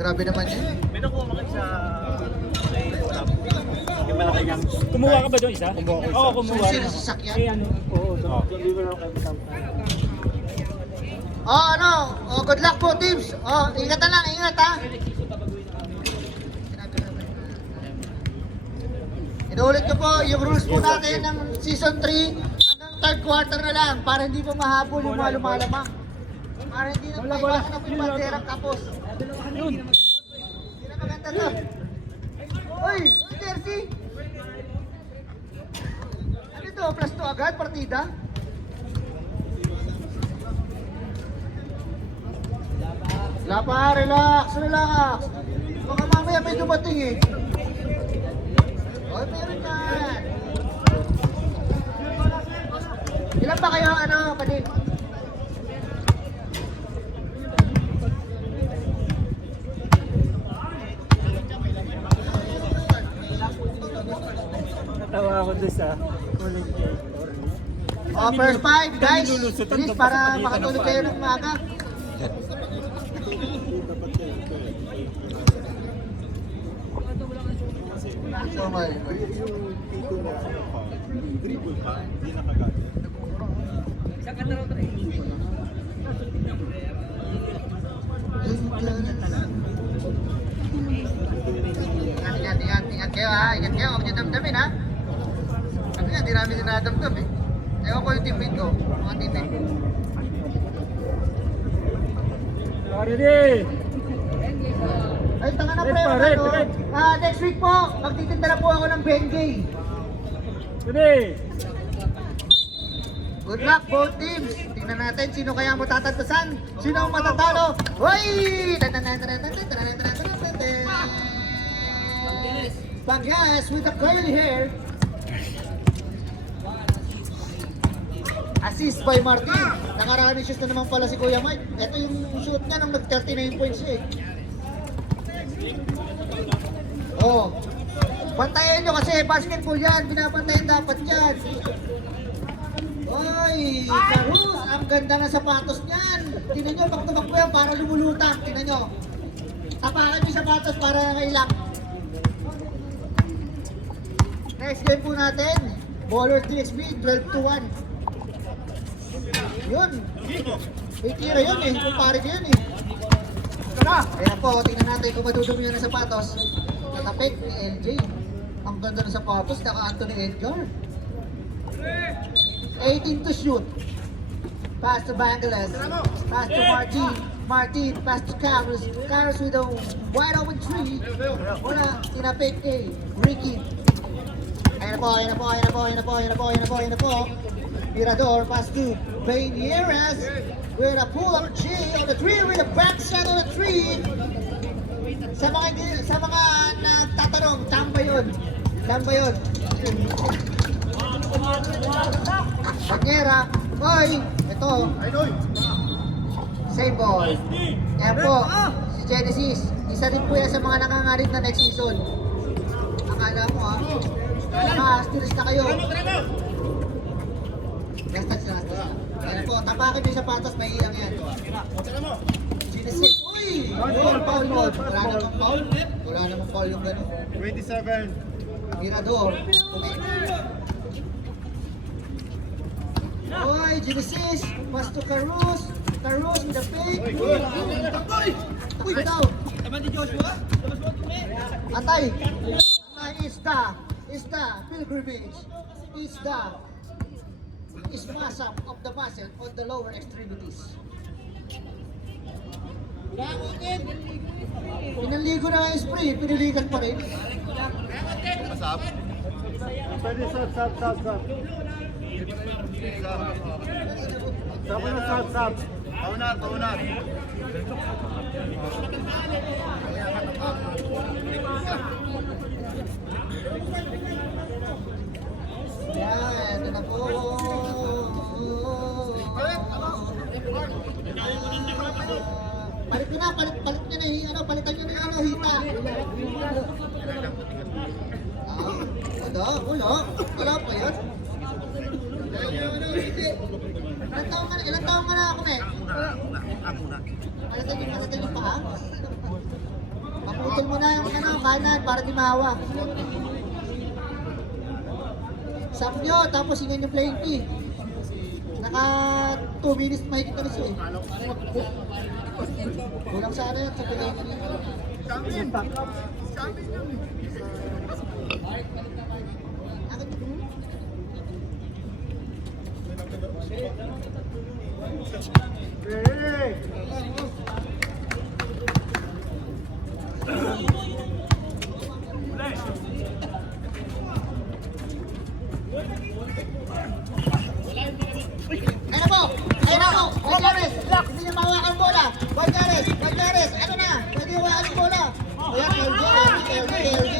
Grabe naman yun. May nakuha ka sa... Yung malaki niyang... Kumuha ka ba doon isa? Kumuha ko isa. Oo, kumuha. Sino si Sakyan? Eh, ano? Oo, Hindi mo lang kayo Oh, ano? Oh, good luck po, teams. Oh, ingat na lang, ingat ha. Inuulit ko po yung rules po natin ng season 3 hanggang third quarter na lang para hindi po mahabol yung mga lumalamang. Para hindi na maiwasan na po yung banderang kapos. Yun. Hindi na maganda to. Uy, Jersey! Ano ito? Plus 2 agad? Partida? Wala pa, relax, relax. Baka mamaya may dumating eh. Oh, meron yan. Ilan ba kayo, ano, Padik? Natawa ako doon sa kulit niya. Oh, first 5 guys. Please, para makatulog kayo ng maaga. So, may. dribble pa, hindi nakagat. Ingat kayo ha. Ingat kayo. Huwag niyo damdamin ha. Sabi nga, di namin dinadamdam eh. Ewan ko yung teammate ko. Mga teammate. Ready! Ay, tanga na Red pre. pa, red, Ano? red. Next week po, magtitinda na po ako ng Bengay. Ready! Good luck both teams. Tingnan natin sino kaya mo tatantasan. Sino ang matatalo? Hoy! Pagyas with the curly hair. Assist by Martin. Nakarami shoes na naman pala si Kuya Mike. Ito yung shoot niya nang nag-39 points siya eh. Oh. Bantayan nyo kasi basketball yan. Binabantayan dapat yan. Oy, Karus, ang ganda ng sapatos niyan. Tingnan nyo, back-to-back po yan para lumulutang. Tingnan nyo. Tapakan yung sapatos para nangailang. Next game po natin, Ballers DXB, 12-1. Yun. May tira yun eh, kumpare ko yun eh. Ayan po, tingnan natin kung madudumi yun ng sapatos. Natapik ni LJ. Ang ganda ng sapatos, naka-Anthony Edgar. 18 to shoot. Pass to Bangalas. Pass to Martin. Martin, pass to Carlos. Carlos with a wide open three. Wala, tinapik eh. Ricky. Ayan na po, ayan na po, ayan na po, ayan na po, ayan na po, ayan na po, ayan na po. Mirador, pass to Banieras. With a pull-up J on the three, with a backside on the three. Sa mga nagtatanong, tamba yun. Tamba yun. Bagnera, boy, ito. Same ball. Ayan po, si Genesis. Isa din po yan sa mga nangangarit na next season. Akala mo ha. Naka-steals na kayo. Last touch. Ayan po, tapakin yung sapatos, may iyang yan. Genesis, uy! Foul yun. Wala namang foul. Wala namang foul yung gano'n. 27. Mirador. Oy, Genesis, pass to Carus. Carus with a fake. Uy, daw. Atay. Is the pilgrimage. Is mass-up of the muscle on the lower extremities. Pinaligo na yung spray, piniligan pa rin. Masap. Pwede sab. Sabi na sab. Taunar. Yan, ito na po. Palit nyo na, palit nyo na, palitan nyo na hita. Wala pa yan. Ilan taong ka na ako, Mek? Palitan nyo pa, ha? kanan para di mahawak. Sap nyo, tapos hingan yung playing fee. Naka 2 minutes mahigit na rin siya eh. Kulang sana yan sa playing fee. Ready. Ayun na po! Ayun na po! Banyares! Hindi niya mahawakan bola! Banyares! Banyares! Ano na? Pwede hawakan yung bola! Ayan, LG.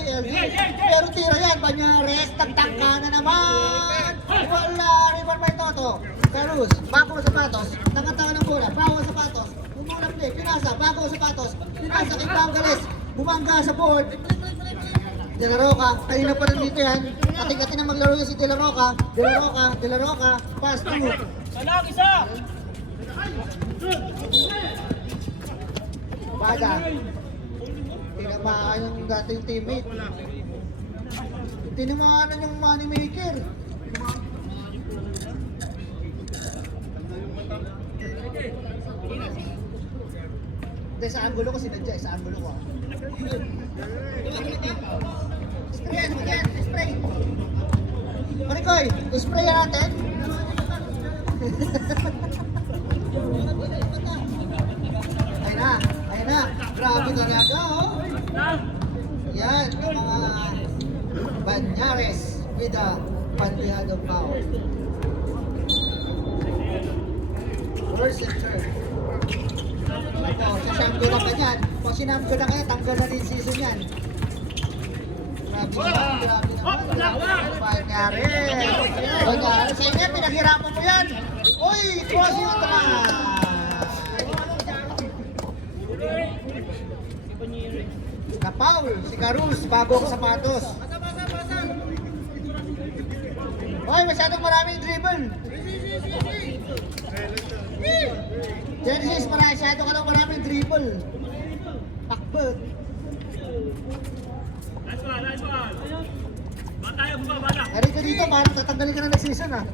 Pero tira yan, Banyares! Tagtangka na naman! Wala! River by Toto! Carus, bago ang sapatos, nakatawa ng bola, bago ang sapatos, umulang play, pinasa, bago ang sapatos, pinasa kay Bangales, bumangga sa board. De La Roca, kanina pa nandito yan, kating-kating na maglaro yan si De La Roca, De La Roca, pass through. Salang isa! Bada. Tinamaan yung dating teammate. Tinamaan yung money maker. Hindi, sa angulo ko sinadya, sa angulo ko. Spray yan, spray. Marikoy, spray yan natin. Ayun na. Grabe talaga, oh. Yan, ang mga Banyares with a Pandihado foul. First and third. Ito, sasampo na ka dyan. Pag sinampo na kaya, tanggal na din season yan. Grabe naman. Banyares. Sa inyo, pinaghirapan mo yan. Uy, cross yung naman. Na-foul si Carus bago ang sapatos. Uy, masyadong maraming dribble. Genesis, masyado ka lang maraming dribble. Pakbet. Nice one! Bata yung buka, bata! Erin ka dito, parang tatanggalin ka na next season ah.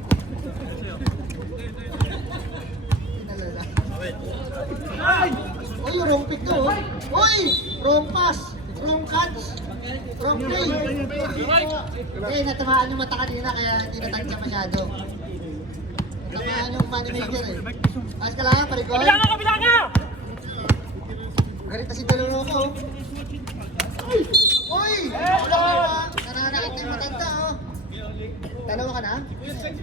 Ay! Uy, wrong pick to oh. Uy! Wrong pass! Wrong catch! Wrong play! Eh, natamaan yung mata kanina kaya hindi natansya masyado. Natamaan yung money maker eh. Ayos ka lang, parikoy. Kabila ka! Galit na si Dalaro ko. Uy! Nananakit na yung matanda oh. Dalawa ka na?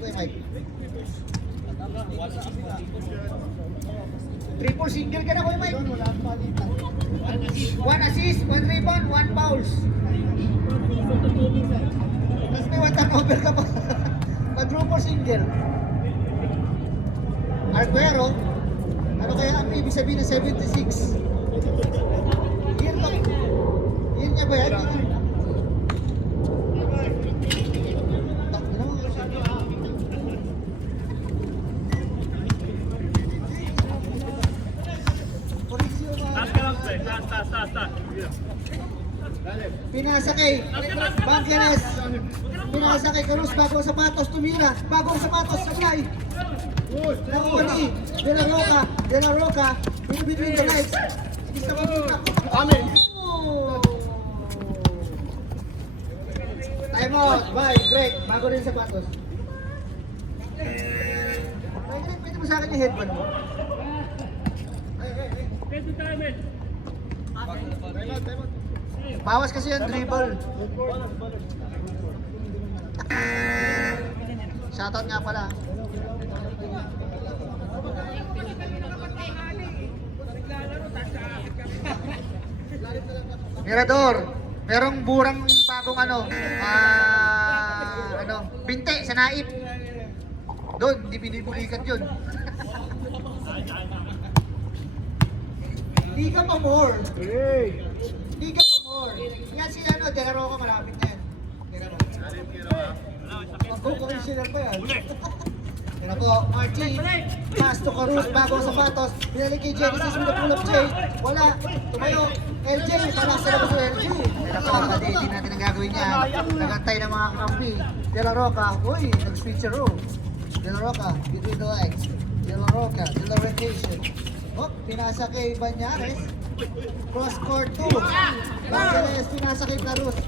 Kuya Mike. Triple single ka na Kuya Mike. 1 assist, 1 rebound, 1 fouls. Tapos may 1 turnover ka pa. Quadruple single. Arguero, ano kaya ang ibig sabihin ng 76? Yan ba? Yan niya ba yan? Taas ka lang, pre. Taas. Pinasa kay Bangkenes. Pinasa kay Carus bago ang sapatos, tumira. Bago ang sapatos, sablay. Nakuha ni De La Roca, in between the legs. Isa mo muna. Amen. Time out, bye, break. Bago rin sapatos. Pwede mo sa akin yung headband mo? Bawas kasi yung dribble. Shoutout nga pala. Mirador, merong burang bagong binte sa naip. Doon, hindi binibulikat yun. Hindi ka pa more. Hindi ka pa more. Yan si De La Roca, malapit na yan. Mag-co-commissioner pa yan. Yan na po, Martin. Pass to Carus, bago ang sapatos. Pinalik kay Genesis with a pull-up J. Wala, tumayo. LJ, parang sa labas ng LJ. Yan na po, hindi natin ang gagawin niya. Nagantay ng mga kampi. De La Roca, uy, nag-switcheroo. De La Roca, between the legs. De La Roca, De La Rocation. Oh, pinasa kay Banyares. Cross court 2. Banyares, pinasa kay Carus.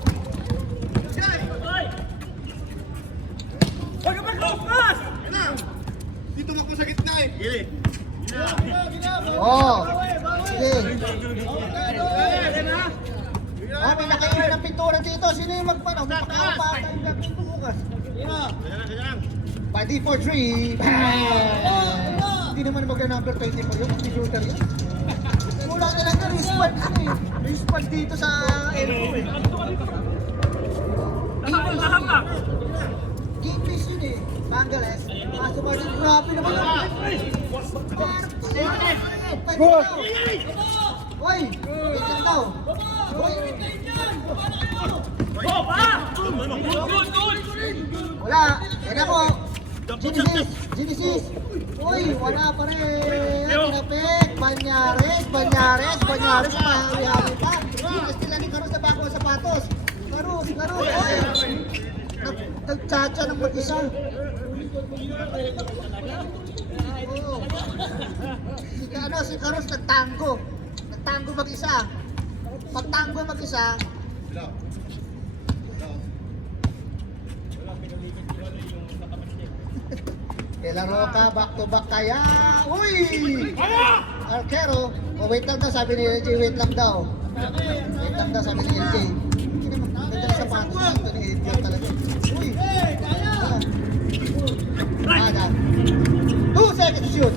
Dito mo sa gitna eh. Gili. Oh, sige. Ah, may nakaiwan ng pintura dito. Sino yung magpanaw? Magpakapata yung gagawin ko bukas. Pwede for 3. Hindi naman mag-number 24 yun. Hindi shooter yun. Mula na lang na respond yun eh. Respond dito sa elbow eh. Game piece yun eh. Bangales. Pasok pa rin. Grabe naman yun. Good. Hoy! Wait lang daw. Hoy! Wala! Yan ako! Genesis! Genesis! Uy! Wala pa rin! Tinapik! Banyares! Banyares! Banyares! Mahali-hali pa! Tapos nila ni Carus sa bago ang sapatos! Carus! Carus! Uy! Nagtsatsa ng mag-isa! Oo. Si Carus nagtango! Nagtango mag-isa! Pagtango mag-isa, De La Roca, back to back kaya. Uy! Arquero. Oh, wait lang daw, sabi ni LJ. Wait lang daw. Wait lang daw, sabi ni LJ. Hindi naman, ganda na sapatos ito ni LJ talaga. Uy! Ada. 2 seconds shoot.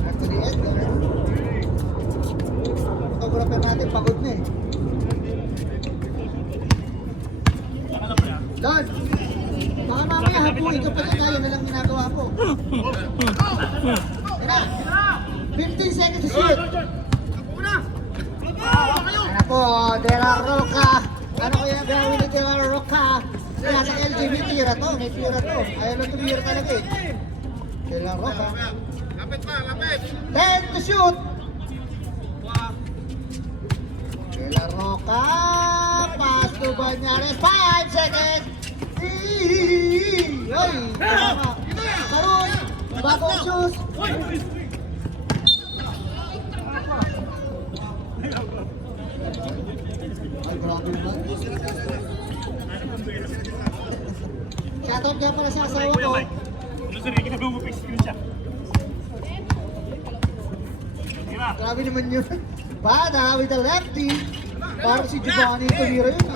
Anthony Edgar. Photographer natin, pagod na eh. Lord, baka mamaya hapuin ka pa rin tayo na lang ginagawa ko. Tira! 15 seconds to shoot! Ano po, De La Roca! Ano kaya gawin ni De La Roca? Nasa LG, may tira to, may tira to. Ayaw lang tumira talaga eh. De La Roca. Lapit pa, lapit. 10 to shoot! De La Roca! Pass to Banyares, 5 seconds! Ay! Tama! Karun! Bagong shoes! Ay, grabe naman. Shoutout nga pala sa asawa ko. Grabe naman yun. Bada with the lefty. Parang si Giovanni Tolira yun.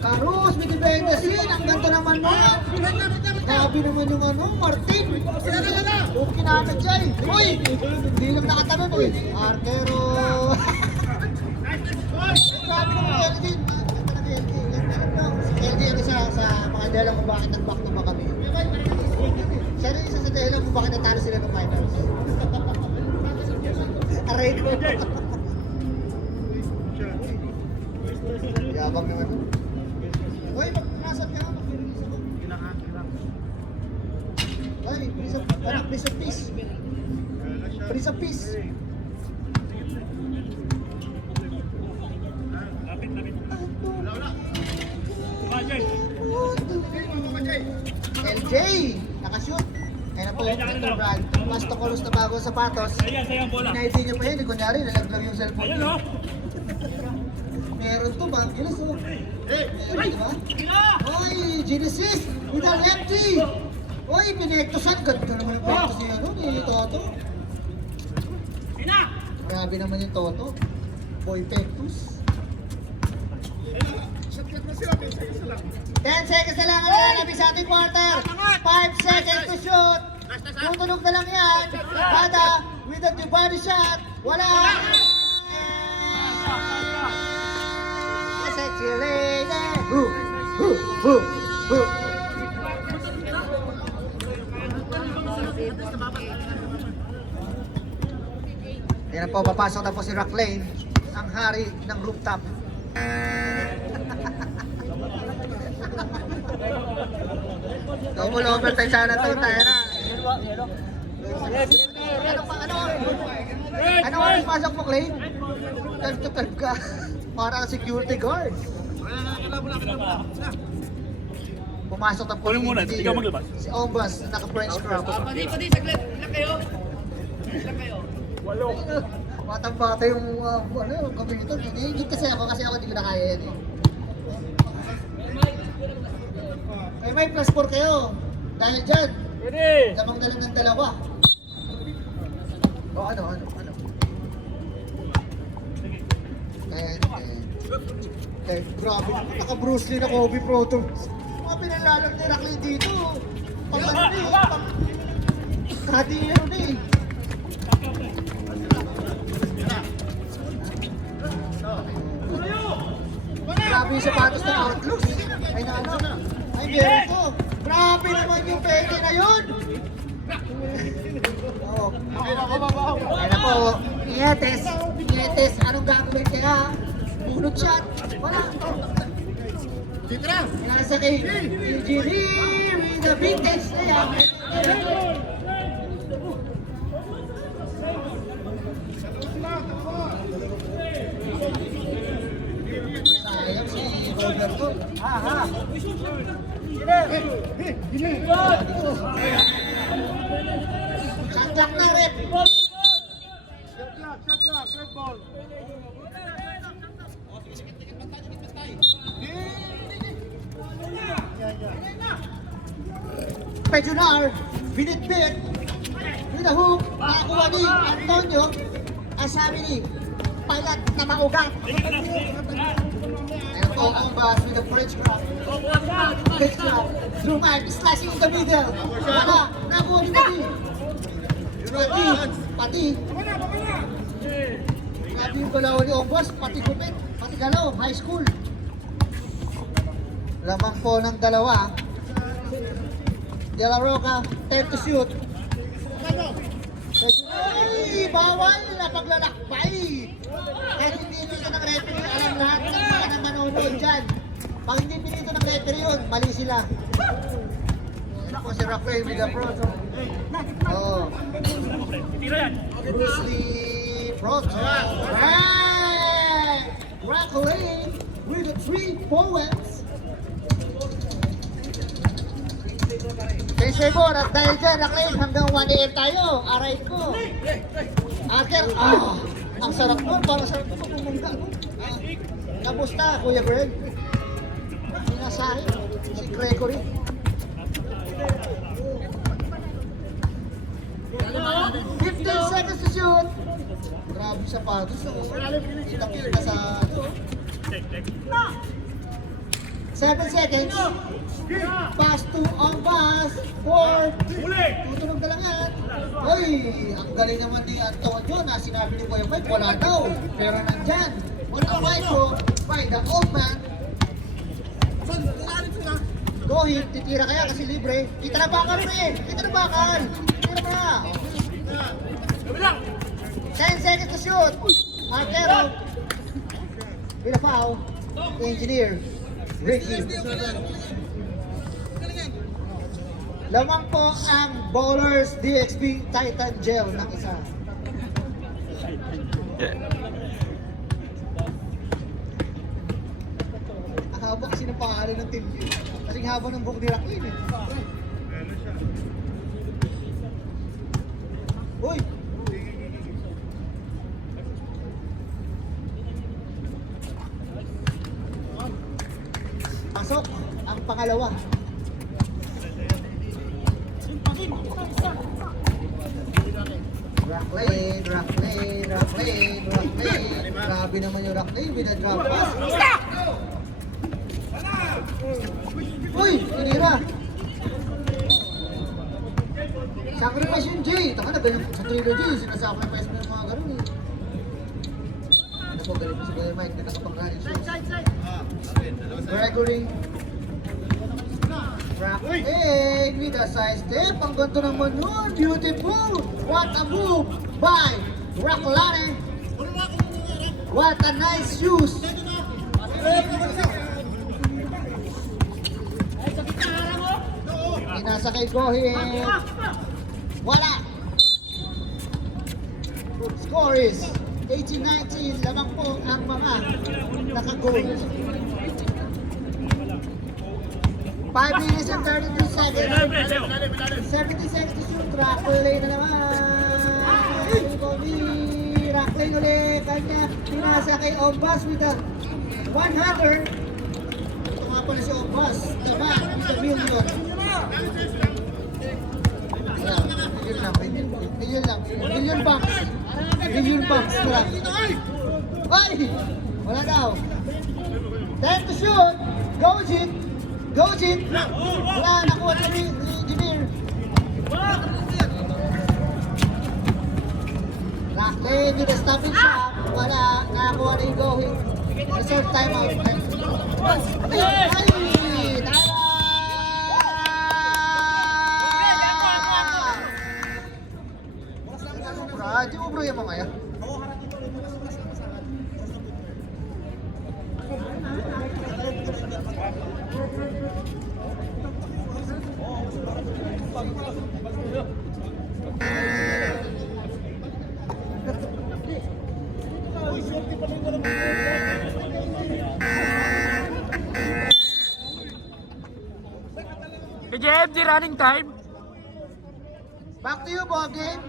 Carus, may Bendesin. Ang ganda naman mo. Grabe naman yung Martin. Huwag kinamit siya eh. Uy! Hindi lang nakatanong eh. Arquero. Grabe naman yung LG. Ganda ng LG. Si LG yung isa sa mga dahilan kung bakit nag-back to back kami. Siya rin isa sa dahilan kung bakit natalo sila ng finals. Aray ko. Yabang naman. Uy, nasan ka? Mag-release ako. Ay, please of peace. Please of peace. LJ, nakashoot. Kaya na po, Victor Brad. Mas to Carus na bago ang sapatos. Inaidin niyo pa yun, kunyari, nalaglag yung cellphone niyo. Meron to, Bangilas oh. Meron, diba? Oy, Genesis, with a lefty. Oy, pinektosan. Ganda naman yung pektos niya, ni Toto. Grabe naman yung Toto. Boy Pektos. 10 seconds na lang ang lalabing sa ating quarter. 5 seconds to shoot. Tutunog na lang yan. Bada with a body shot. Wala. Sexy lady. Yan po, papasok na po si Rock Lane, ang hari ng rooftop. Double overtime sana to, tayo na. Ano ang pasok mo, Clay? 12 to 12 ka. Para security guard. Pumasok na po Kunin muna, ikaw maglabas. si Ombas, naka-French crop. Pati, saglit. Ilan kayo? Ilan kayo? Batang-bata yung computer. Hindi kasi ako hindi ko na kaya yan eh. May plus 4 kayo. Dahil dyan, Ready. lamang na lang ng dalawa. O ano. Grabe. Naka-Bruce Lee na Kobe Proto. Mga pinalalag ni Rock Lee dito. Pang-ano eh. Kadiro na eh. Grabe yung sapatos ng Outlook. Ay na ano. Ay meron to. Grabe naman yung peke na yun. Oo. Kaya po. Nietes. Anong gagawin kaya? Bunot shot. Wala. Nasa kay Eugenie with the vintage na yan. Sayang si Roberto. Shot clock na, Rep. Shot clock, red ball. Pejunar, binitbit, with a hook, nakakuha ni Antonio, ang sabi ni Palat na maugat. Ayan po ang bus with a French crop. French crop. Drew Mark slashing in the middle. Wala, nakuha ni Pati. Grabe yung galaw ni Ombas, pati gupit, pati galaw, high school. Lamang po ng dalawa. De La Roca, 10 to shoot. Ay, bawal na paglalakbay. Kahit hindi pinito ng referee, alam lahat ng mga manonood dyan. Pag hindi pinito ng referee yun, mali sila. Yan ako si Rafael Villaproto. Oo. Tira yan. Bruce Lee Proto. Right! Rafael with the 3 poems. Kay Sebor, at dahil dyan, Rafael, hanggang 1 AM tayo. Aray ko. Aker, ang sarap nun. Parang sarap nun pumungga. Kamusta, Kuya Greg? Sinasahin, si Gregory. Fifteen seconds to shoot. Grabe sa patos. Kita sa ano. 7 seconds. Pass to on pass. 4. Tutunog na lang yan. Ay, ang galing naman ni Antonio na sinabi ni Kuya Mike, wala daw. Pero nandyan. On the micro by the old man. Go hit, titira kaya kasi libre. Kita na bakal mo eh. Kita na bakal. Tira na. 10 seconds to shoot. Marquero. With a foul. Engineer. Ricky. Lamang po ang Bowlers DXB Titan Gel ng isa. Ang haba kasi ng pangalan ng team yun. Kasing haba ng buhok ni Raquel eh. Uy! Pasok ang pangalawa. Rock Lane. Grabe naman yung Rock Lane, binadrop pass. Uy, tinira. Sacrifice yung Jay. Taka na, ganyan sa trailer Jay, sinasacrifice mo yung mga ganun eh. Ano po, galing mo si Kuya Mike, nakatapangkahan yung shoes. Gregory. Rock Lane with a side step. Ang ganto naman nun, beautiful. What a move by Rocklane. What a nice shoes. Inasa kay Gohin. Wala. Score is 18-19. Lamang po ang mga naka-goal. 5 minutes and 32 seconds. 70 seconds to shoot. Rocklane na naman. Rocklane ulit. Kanya pinasa kay Ombas with a one-hander. Ito nga pala si Ombas. The man with a million. Million bucks. Million bucks. Ay! Wala daw. 10 to shoot. Goes it. Goes it. Wala, nakuha ni Jimir. Rocklane with a stopping shot. Wala, nakakuha ni Gohin. Reserve timeout. Ay! Tama! Di mo bro yung mamaya. JFD running time. Back to you, ball game.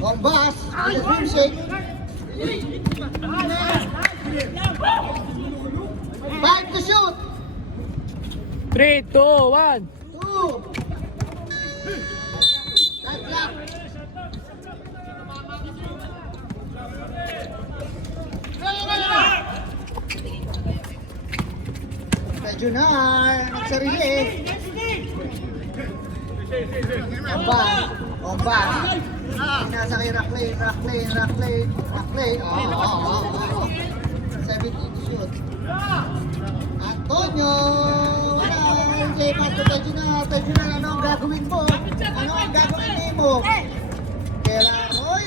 Bombas, with a dream shake. 5 to shoot. 3, 2, 1. 2. Right block. Junar, nagsarili. Ombas. Nasa kay Rocklane. Oh. 17 to shoot. Antonio! Wala! Jay, pass to Pejunar. Pejunar, ano ang gagawin mo? Ano ang gagawin mo? Kailangan, oy!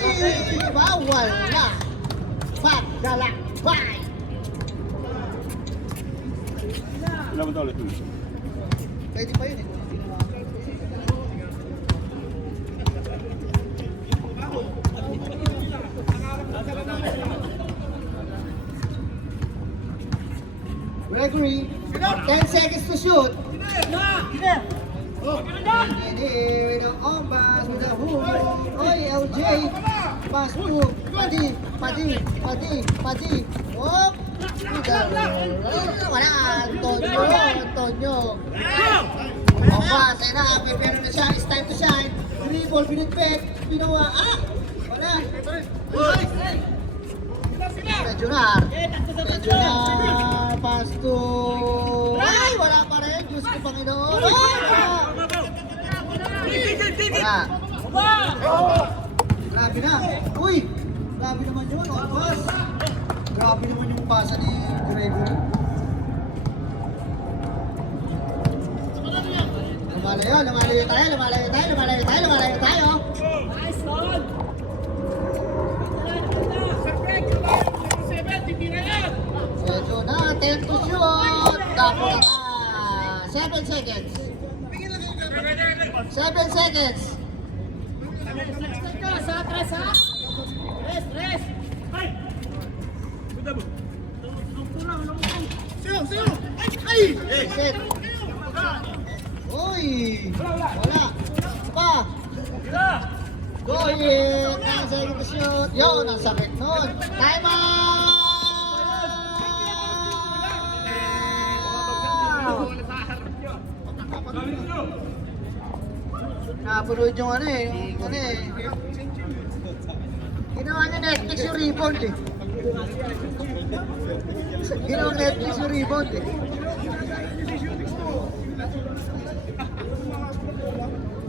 Bawal na! Pagdalakbay! Ilan ba ulit? Pwede pa yun eh. Gregory, 10 seconds to shoot. With the Ombas, with the hook. Oy, LJ. Pass to Padi. Whoop. Wala, Antonio. Ombas, ayun na, prepare na siya. It's time to shine. Dribble, binitbit. Pinawa, wala. Pejunar, pass to... Ay, wala pa rin. Diyos ko, Panginoon. Wala. Grabe na. Uy, grabe naman yun. Ombas. Grabe naman yung pasa ni Gregory. Lumalayo tayo. Nice one! Ito na, 10 to shoot. Tapos na. 7 seconds. 7 seconds. Atras ha? Rest! Set. Uy! Wala. Pa. Go ahead. 9 seconds to shoot. Yun, ang sakit nun. Time out! Napanood yung ginawa niya Netflix yung rebound eh. Ginawa Netflix yung rebound eh.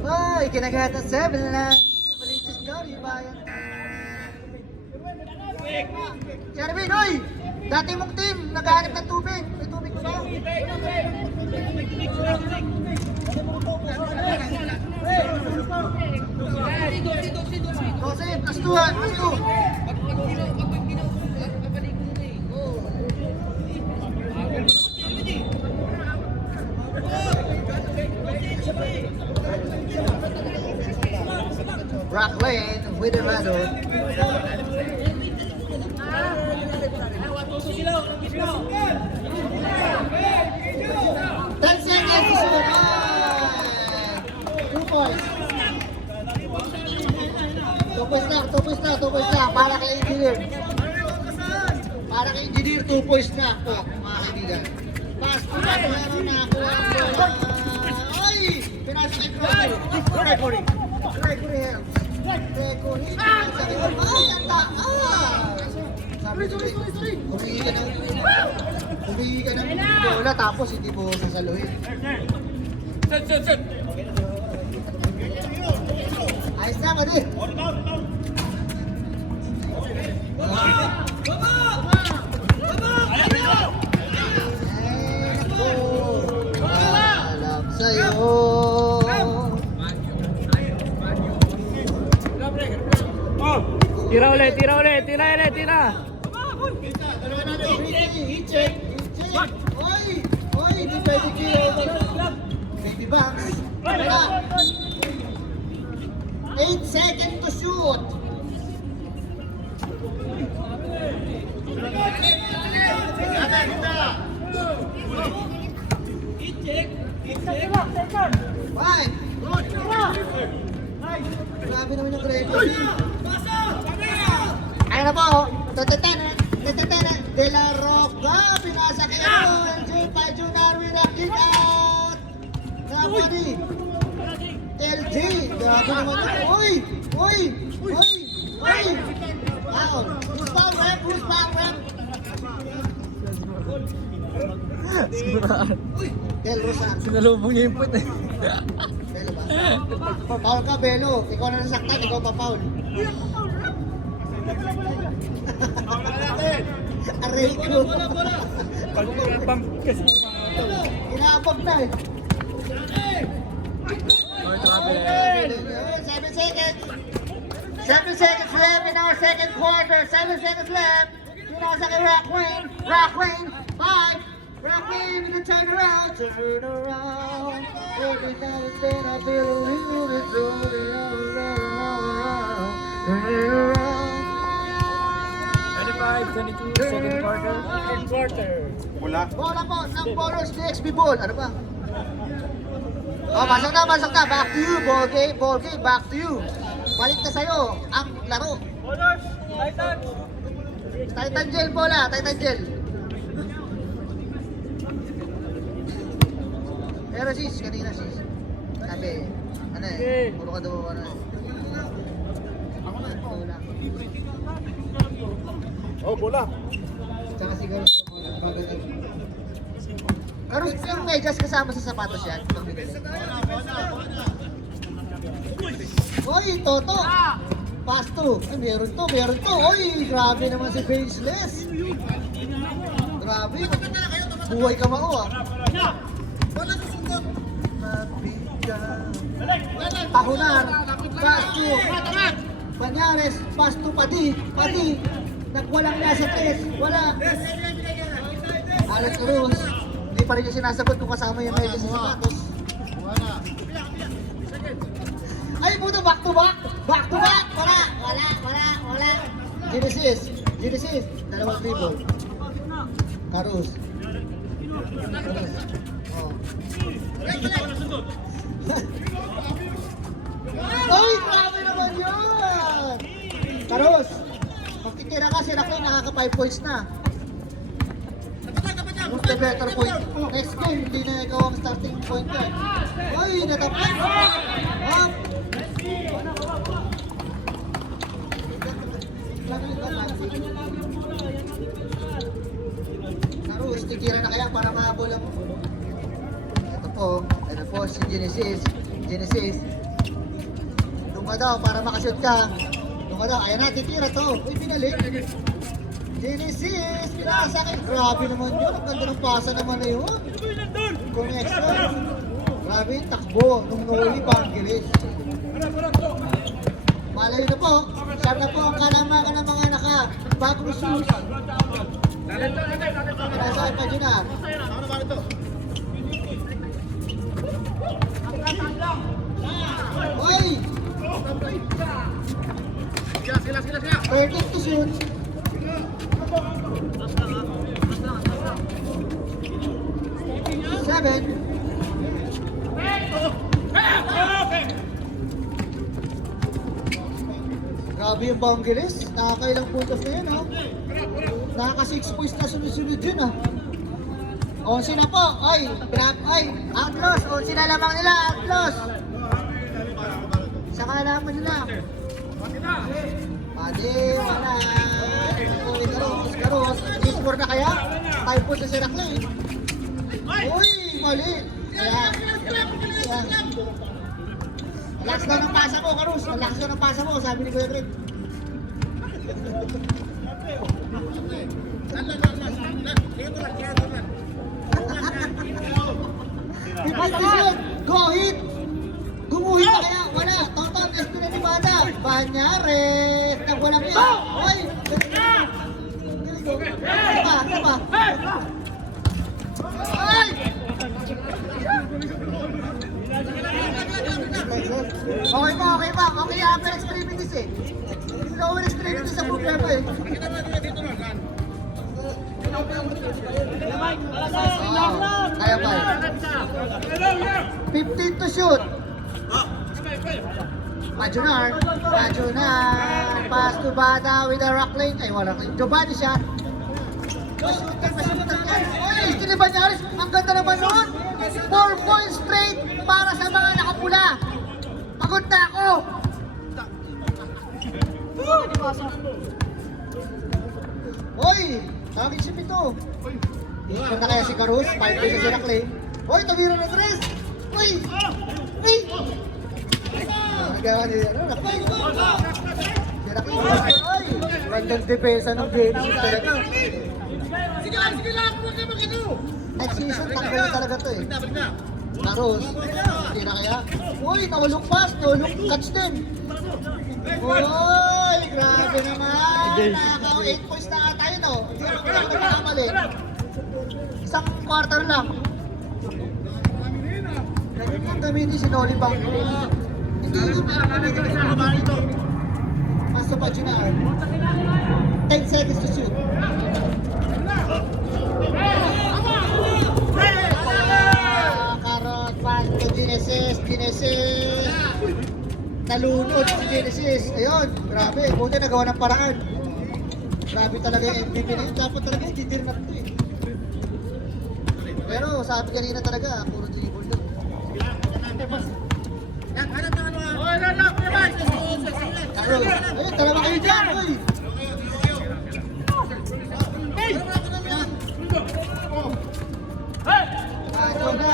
Ay, kinagata 7 lang. Malitis ka, di ba yan? Jervin, oy! Dati mong team, naghahanap ng tubig. May tubig ba? Joseph, plus 2 ha, plus 2. Rock Lane with the ladder. 10 seconds to shoot. 2 points. 2 points lang. Para kay Engineer. Para kay Engineer, 2 points na po, mga kaibigan. Pass to na, meron na ako ang bola. Ay! Pinasa kay Gregory. Gregory. Ay, ang taas! Sabi ko, humingi ka ng bola tapos hindi mo sasaluhin. Ayos na, Madi. Alam sa'yo. Tira ulit. I-check. Oy, hindi pwede kayo. Baby box. 8 seconds to shoot. Fine. Grabe naman yung Gregory. Ayun na po. Tatatana. De La Roca. Pinasa kay LJ Pajunar with a kick out. Napani. LJ. Grabe naman yun. Uy. Foul. Who's foul rep? Del Rosa. Sinalubong niya yung puwet eh. Belo ba? Foul ka, Belo. Ikaw na nasaktan, ikaw pa foul. Aray ko. Inaabag na eh. 7 seconds. 7 seconds left in our second quarter. 7 seconds left. Pinasa kay Rock Wayne. 5. Rock Wayne with the turn around. Every now and then I feel a little bit turn around. 25, 22, second quarter. Wala. Bola po ng Boros DXB ball. Ano ba? Oh, pasok na. Back to you, ball game. Back to you. Balik na sa'yo ang laro. Titan Gel bola, Titan Gel. Pero sis, kanina sis. Sabi, ano eh, puro ka daw, ano eh. Bola. Oh, bola. Tsaka siguro, bagal na. Pero yung medyas kasama sa sapatos yan. Hoy, Toto! Pass to. Ay, meron to. Hoy, grabe naman si Faceless. Grabe. Buhay ka mao ah. Pahunar. Pass to. Banyares. Pass to Padi. Nagwalang niya sa 3. Wala. Alex Cruz. Hindi pa rin yung sinasagot kung kasama yung medyas sa sapatos. Ay, puto, back to back. Wala. Genesis. Dalawang dribble. Carus. Oh. Ay, grabe naman yun! Carus, magtitira ka, si Rafael nakaka 5 points na. Who's the better point? Next game, hindi na ikaw ang starting point yan. Ay, natapat! Up! Carus, titira na kaya para mahabol ang... Ito po si Genesis. Genesis. Doon ka daw para makashoot ka. Doon ka daw, ayan na, titira to. Uy, pinalik. Genesis, pinasa akin. Grabe naman yun, ang ganda ng pasa naman na yun. Kung extra. Grabe yung takbo nung Noli Bangeles. Malayo na po. Siyam na po ang kalamakan ng mga naka-bagong shoes. Pinasa pa dyan na. Ano ba ito? Uy! Sila. Perfect to shoot. Seven. Grabe yung Bangeles. Nakakailang puntos na yun, ha? Nakaka 6 points na sunod-sunod yun, ha? 11 na po. Ay, Outlaws. 11 na lamang nila, Outlaws. Saka naman nila. Pati, wala. Uy, Karos. I-score na kaya? 5 points na si Raclay. Uy, mali. Kaya. Lakas daw ng pasa mo, Karos. Lakas daw ng pasa mo, sabi ni Kuya Greg. Go hit! Gumuhit na kaya, wala. Total Espinalibada. Banyares. Nagwalang yan. Uy! Ano ba? Ay! Okay pa. Okay, upper extremities eh. Lower extremities sa problema eh. Kaya pa eh. 15 to shoot. Majunar. Pass to Bada with a rock lane. Ay, wala lane. Giovanni siya. Pasutan. Oy, Steve Banyares. Ang ganda naman nun. 4 points straight para sa mga nakapula. Pagod na ako. Oy, tawagin si Pito. Dito na kaya si Karus. 5 points sa rock lane. Oy, tumira na tres. Uy! Nagawa niya yan. Ay! Gandang depensa ng game talaga. Sige lang. Huwag ka mag-ano. Next season, takbo na talaga to eh. Balik na. Taros. Tira kaya. Uy! Nahulong pass. Nahulong catch din. Uy! Grabe naman. Nakakaw 8 points na nga tayo no. Hindi ako nagkakamali. Isang quarter lang. Ang dami ni si Noli Bangeles. Hindi yung Maso Pajunar. 10 seconds to shoot. Karot, pass to Genesis. Nalunod si Genesis. Ayun, grabe. Buti nagawa ng paraan. Grabe talaga yung MVP na yun. Dapat talaga ititir na ito eh. Pero sabi kanina talaga, puro dribble yun. Ayun, talaga kayo dyan, uy! Ito na!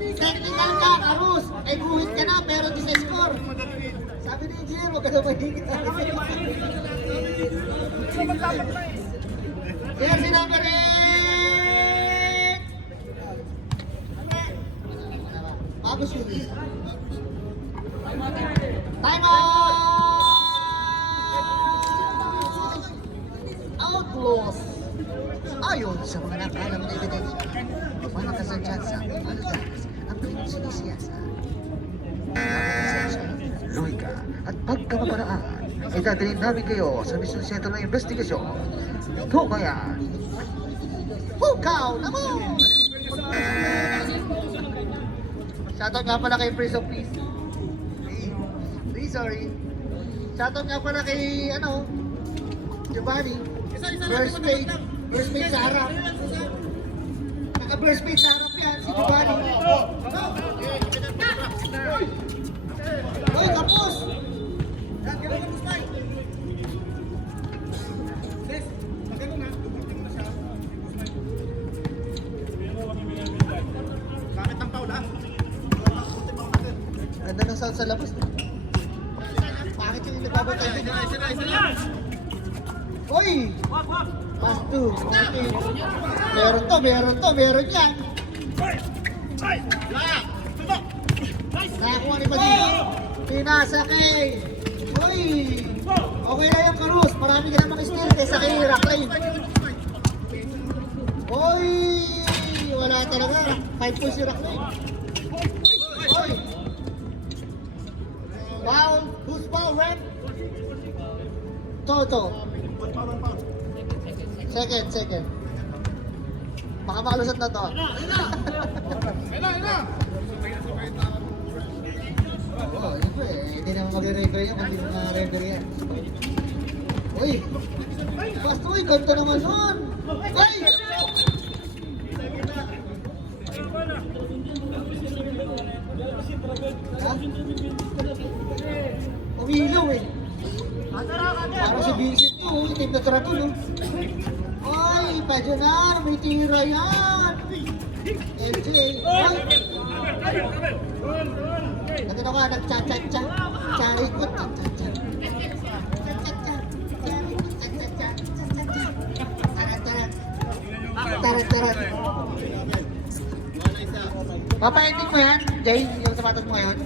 Technical ka, Karus! Ay, buhit ka na, pero di sa score! Sabi ni Engineer, huwag ka na mahigit. Yan si number 8! Agos yun. Time out! Outlaws! Ayon sa mga nakaalam na ebidensya, manakasadyan sa aldas ang pinagsinisiyasa. Loika at pagkamaparaan, idadalhin namin kayo sa Mission Center ng Investigasyon. Tumayan! Pukaw na mo! Shoutout nga pala kay Prince of Peace. Sorry. Shoutout nga pala kay, Giovanni. First mate sa harap. Naka-first mate sa harap yan, si Giovanni. Hoy, tapos! nasa labas. Bakit yung nagbabal tayo? Uy! Pass to. Okay. Meron yan. Nakakuha ni Padi. Pinasa kay. Uy! Okay na yung Karus. Marami ka namang steal kaysa kay Racklane. Uy! Wala talaga. 5 points si Racklane. Uy! Foul. Who's foul, Red? Toto. Second. Baka makalusot na to. Oh, iba eh. Hindi naman magre-refer yan kung hindi mga refer yan. Uy! Basta uy, ganda naman nun! Ay! Ha? Umilaw eh. Parang si Vincent to, itim na trato no? Ay, padyo na, may tira yan! LJ, ay! Nagano ka, nag-cha-cha-cha. Charikot, cha-cha-cha. Cha-cha-cha. Charikot, cha-cha-cha. Cha-cha-cha. Tarat-tarat. Tarat-tarat. Papa-ending mo yan, Jay, yung sapatos mo ngayon.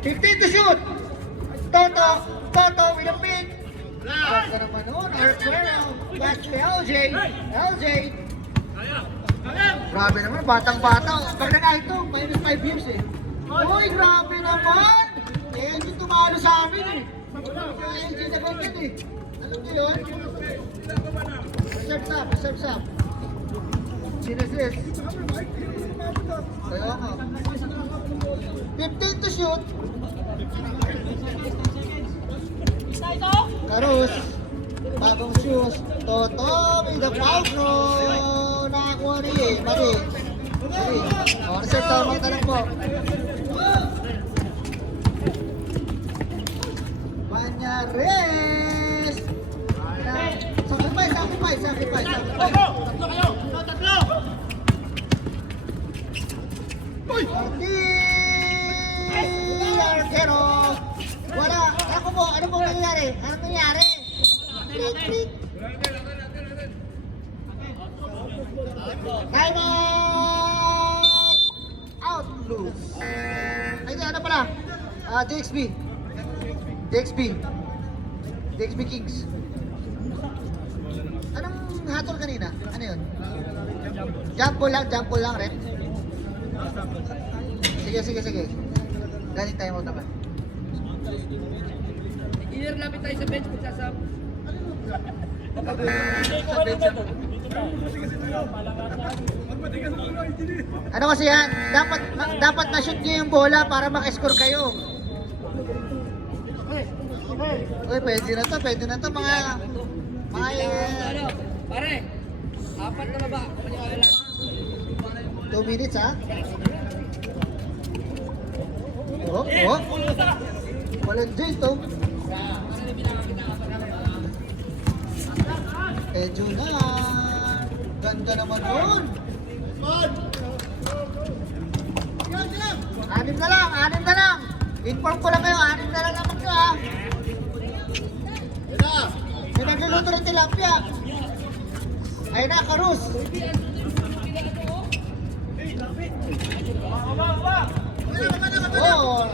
15 to shoot! Toto with a pin. Ganda naman nun, Arquero. Back to LJ. Grabe naman, batang-bata. Pag nakain to, minus 5 years eh. Uy, grabe naman! Eh, hindi tumalo sa amin eh. Kaya LJ na ganyan eh. Alam niyo yun? Reserves up. Sinasis. Kaya nga. 15 to shoot. Karus. Bagong shoes. Toto, may the foul throw. Nakakuha ni Mali. O, reset tamang tanong po. Banyares. Sacrifice. Tatlo! Arquero. Wala. Ako po, ano pong nangyari? Trick. Time out. Loose. Ay, ano pala? DXB Kings. Anong hatol kanina? Ano yun? Jump ball lang rin. Sige. Galing tayo mo naman. Engineer, lapit tayo sa bench, magsasab. Ano kasi yan? Dapat na-shoot niyo yung bola para maka-score kayo. Uy, pwede na to mga Pare, 4 na baba. 2 minutes ha? Oh. Walang J to. Medyo na. Ganda naman nun. Anim na lang. Inform ko lang kayo, 6 na lang naman nyo ha. May nagluluto ng tilapia. Ayun na, Karus. Oh.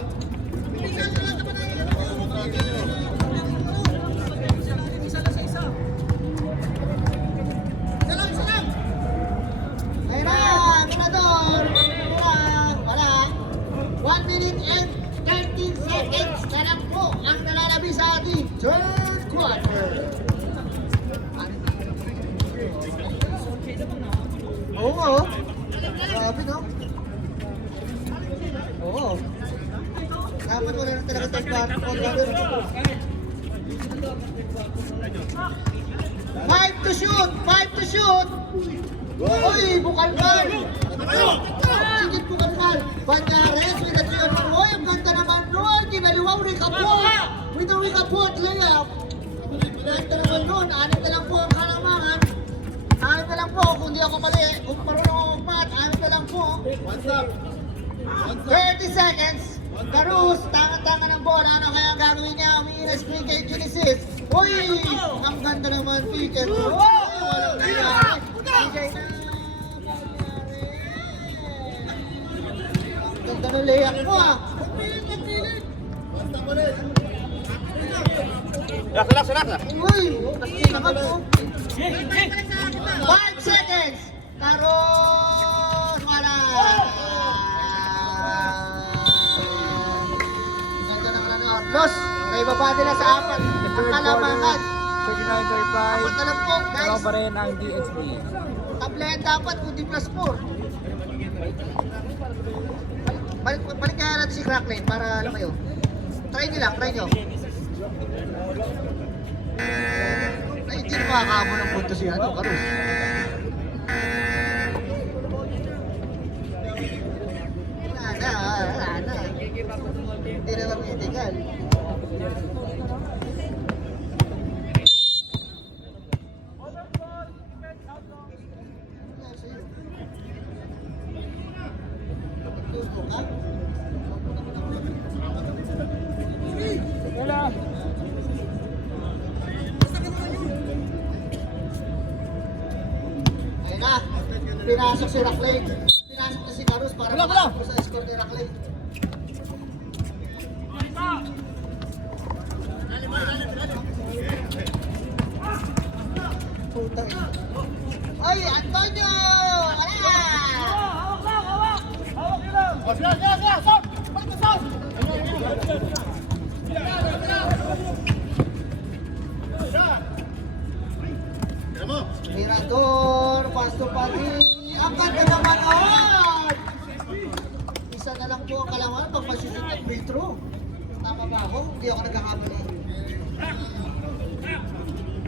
Ayun na, Mirador. Wala. 1 minute and 13 seconds na lang po ang nalalabi sa ating third quarter. Oo. Grabe no? Oo. Dapat wala na talaga third quarter. 5 to shoot! Uy, Bukalkal! Sigit Bukalkal! Banyares with the 3 on 1. Uy, ang ganda naman nun! Kinaliwaw, Ricapot! With the Ricapot layup! Ganda naman nun! 6 na lang po ang kalamangan. 6 na lang po kung di ako mali. Kung marunong ako mag-mat, 6 na lang po. What's up? 30 seconds. Garus, tangan-tangan ng bola. Ano kaya ang gagawin niya? Humingi na screen kay Genesis. Uy! Ang ganda naman, pick and roll. Walang nangyari. Bigay na. Ang ganda ng layup mo ah. Relax, relax. Uy! Nakita ka po. 5 seconds. Garus! Wala! Ganda naman ang outlaws. Naibaba nila sa 4. Ang kalamangan. 39-35. Apat na lang po, Ano guys. pa rin ang DHB? Tablet dapat, kundi plus 4. Balik kaya natin si Cracklane para alam mo yun. Try nyo lang, try nyo. Ay, hindi na makakahamon ng punto si Karus. Wala na. Hindi na mag-itigal. Ayun na, pinasok si Racklane. Pinasok na si Garus para makasok sa score ni Racklane. Putang ina. Oy, Antonio! Wala! Mirador, Pasto Pati. Ang ganda naman, oh! Isa na lang po ang kalawan pag masusut ng free throw. Tama ba ako? Hindi ako nagkakamali.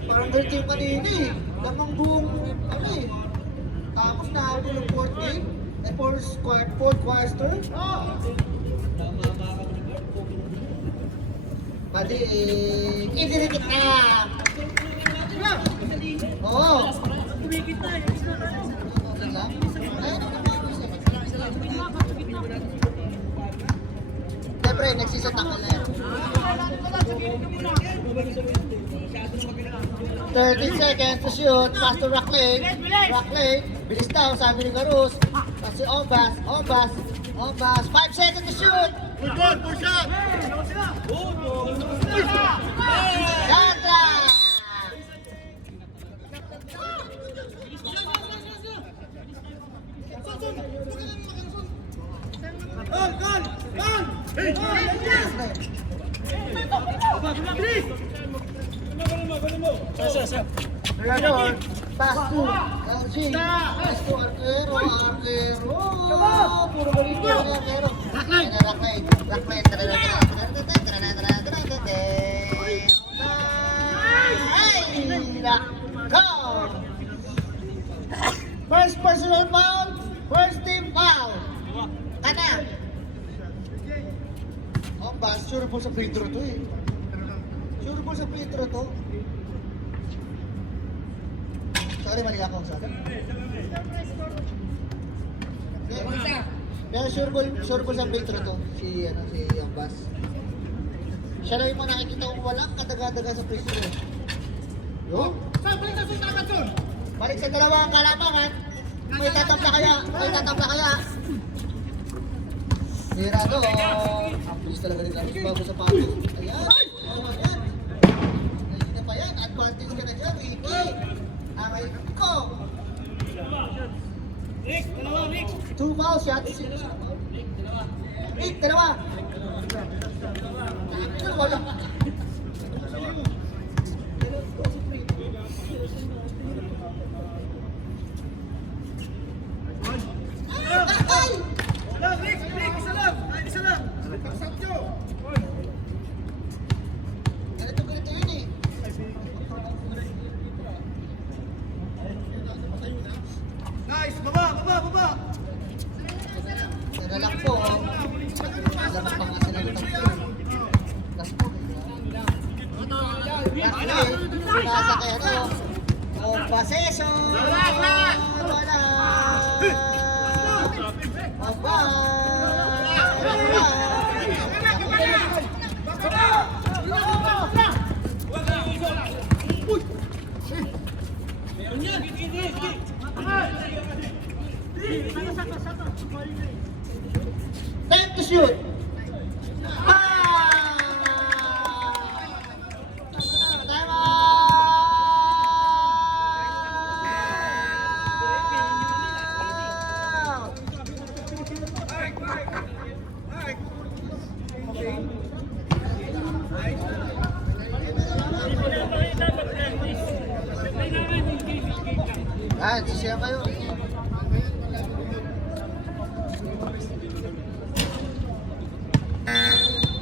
Parang ganito yung kanina eh. Lamang buong, ano eh. Tapos nahabol ng fourth game. Fourth quarter. Pati eh, idirikit na. Oo. Siyempre, nagsisatakal na yan. 30 seconds to shoot. Pass to Racklane. Racklane. Bilis daw, sabi ni Garus. Pass to Ombas. 5 seconds to shoot. Good ball, push up! Yatra! Mirador, pass to LG, pass to Arquero. Puro balik ko ni Arquero. Racklane. Go! First personal foul, first team foul. Kana. Ombas, sure po sa free throw to eh. Sure po sa free throw to. Sorry, mali ako. Sorry. Kaya sure po sa free throw to. Si Ombas. Siya lang yung mga nakikita kong walang kadaga-daga sa free throw. Yo? Balik sa dalawang kalamangan. May tatabla kaya. Mirador. Ang bilis talaga rin lang. Bago sa pato. Ayan. Ayan. Ayun na pa yan. Advantage ka na dyan, Ricky. Aray ko. Rick, dalawa, Rick. 2 foul shots. Rick, dalawa. Wala. Ganito yun eh. Nice! Baba! Nadalak po. Alam pa nga sila ng last po. Nasa kaya to. Ompaseso. Wala. Aba. Time to shoot. Time out! Ayan, sisiya kayo.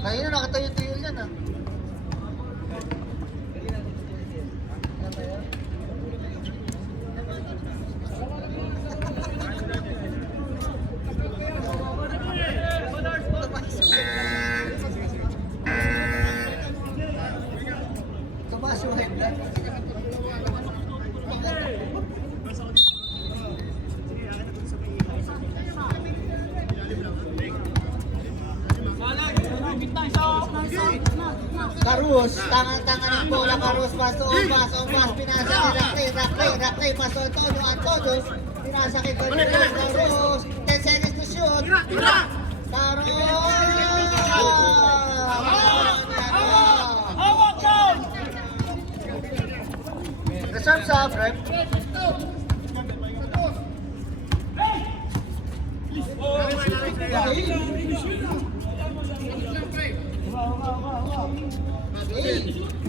Kanina nakatayo-tayo yan ah. Tumaas yung headline. Karus, tangan-tangan ng bola, Karus, paso, pinasa kay Rakay, paso, Antonio, pinasa kay Karus, 10 seconds to shoot, Karus! Reserve sa rep.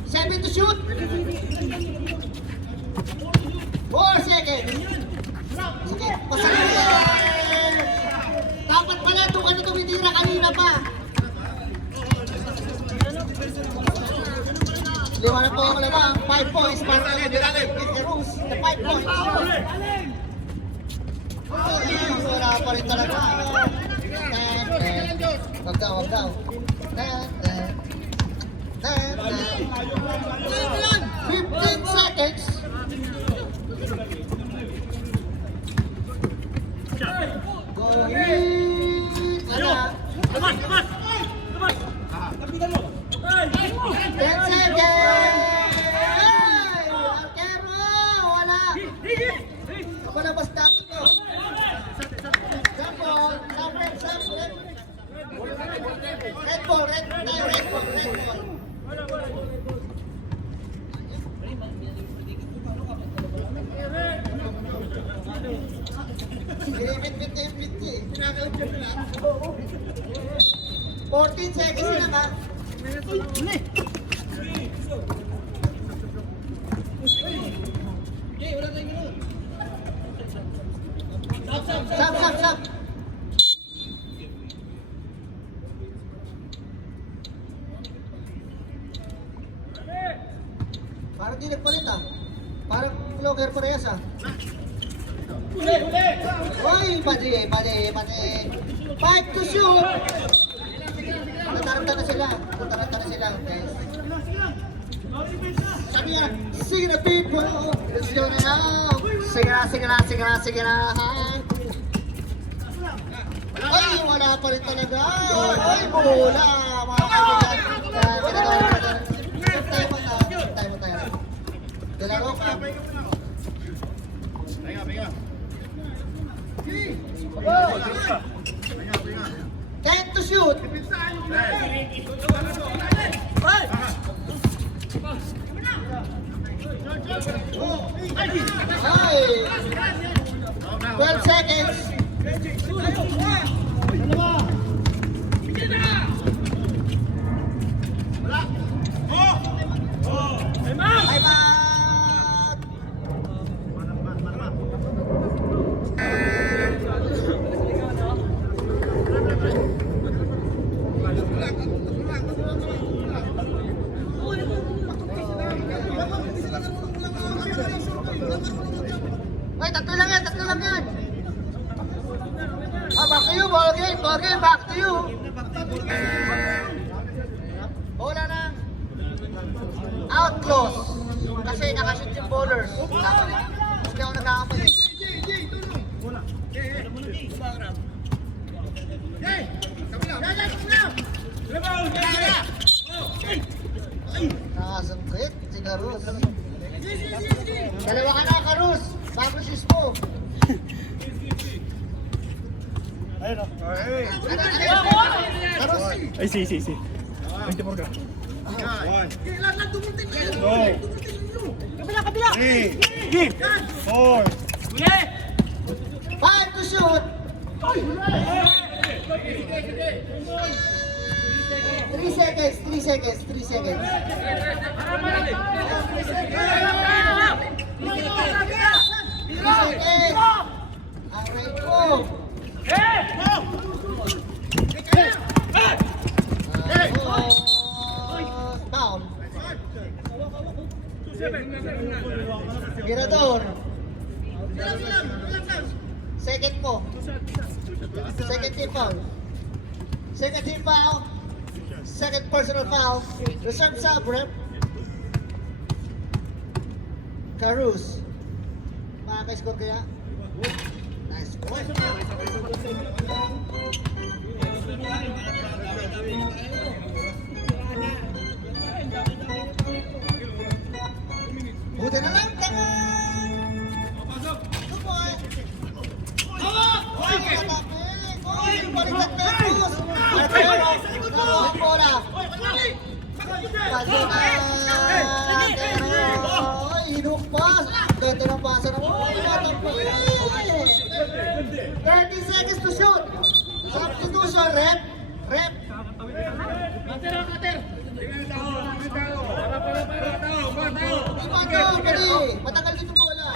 Seven to shoot. 4 seconds. Sige, pasakit. Dapat pala itong ano tumitira kanina pa. 5 na po ang lamang. 5 points para kay Cruz. The 5 points. Wala pa rin talaga. 10. Wag daw. 15 seconds. Go in. Ano? 10 seconds. Arquero, wala. Wala basta ito. Jump ball. Red ball. Pinakalit ka nila. 14 seconds na ba? Stop. Parang di nagpalit ah. Parang vlogger parehas ah. Uy, mali. 5 to shoot. Tataranta na sila. Okay. Sabi niya, sige na people. Let's go now. Sige na. Ay, wala pa rin talaga. Ay, bola. Mga kaibigan. Tayo mo tayo. Dalaro ka. Pahinga. 10 to shoot. Ay! 12 seconds. Time out. Ay, tatlo lang yan. Back to you, ball game, back to you. Bola na. Outlaws. Kasi nakashoot yung bowlers. Hindi ako nagkakamali. Nakasangkit si Garus. Dalawa ka na, Karus. Bago shoes mo. Ayun o. Ay. Karus. Ay, si. 24 ka. Go. Kabila. 3. 4. 5 to shoot. 3 seconds. 3 seconds. 3 seconds. Aray ko. Down. Mirador. Second mo. Second team foul. Second team foul. Second personal foul. Reserve sub, rep. Karus. Makaka-score kaya? Nice point. Buti na lang, tangan! Good boy! Oy, matapik! Oy, balikat na yung bus! Artero! Nakawak po na! Paso na! Artero! Oy, hinukpas! Ganda ng pasa na! Oy, matapik! 30 seconds to shoot! Substitution, rep! Rep! Pagod, pali! Matagal dito bola!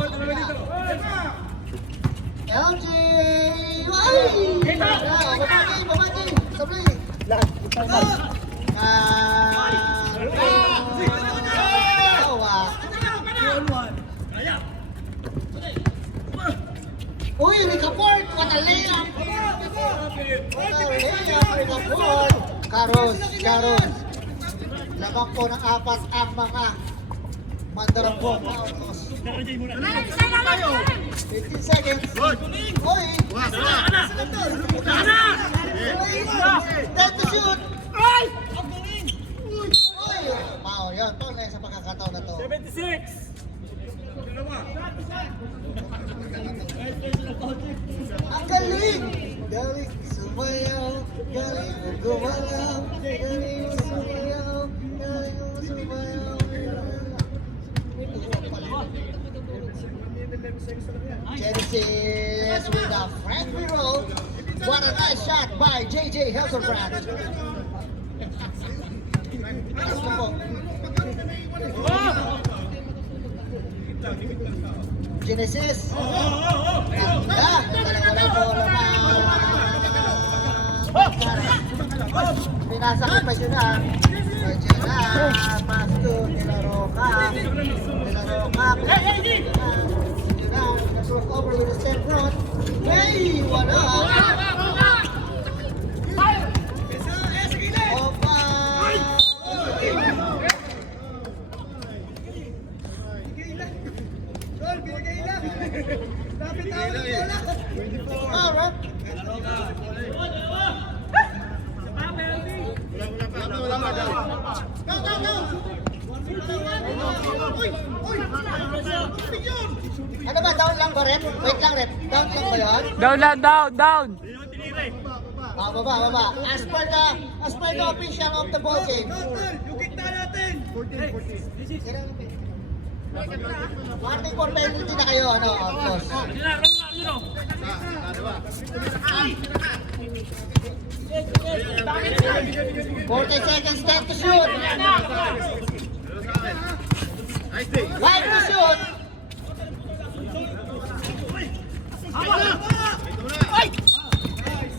LG! Ay! Babati! Sabay! Uy, Ricaport! What a layup! What a layup, Ricaport! Karos! Lamang po ng 4 ang mga Mandarambong. 15 seconds. Uy! 10 to shoot! Uy! Wow, yun. Paul na sa pagkakataon na to. 76! Ang galing! Galing sumayaw, galing mo gumalaw, galing mo sumayaw, galing mo sumayaw. Genesis with a friendly roll. What a nice shot by JJ Helsenbrand. Taas mo po. Genesis. Ganda. Talaga na bola na. Pinasacrifice yun na. Medyo na. Pass to Nilaro ka. Cross over with a step front. Hey, wala. Opa. Alright. Ano ba, down lang ba, Rep? Wait lang, Rep. Down lang ba yun? Down. Baba. As per the official of the ball game. Marting for penalty na kayo, ano, boss? 40 seconds left to shoot. Live to shoot.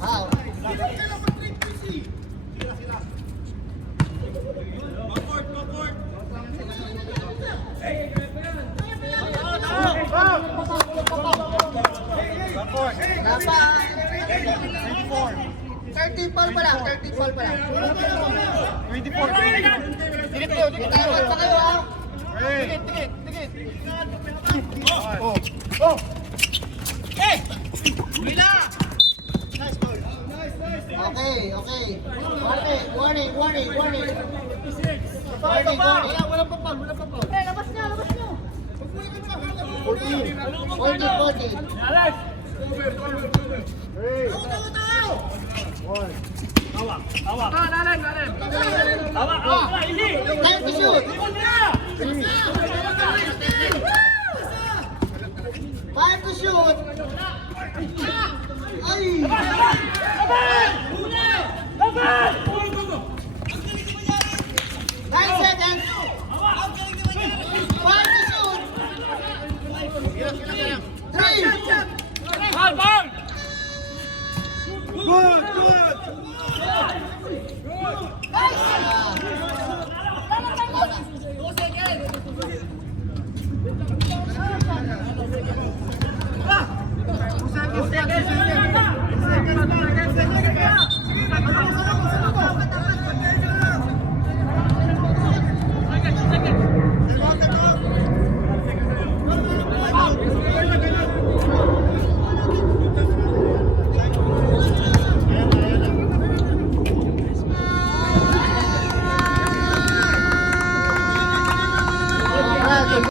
Wow. Dapat 30 ball pa lang. 24. Taiwan pa kayo, ha? Okay. Warning. Labas nyo. 40. Alex! 3, 1. Hawak, hawak. Lalim, lalim. Hawak, hawak. Easy! Time to shoot. Ikot na! 5 to shoot. Ay! Laban! Laban! 9 seconds. 5 to shoot. 3,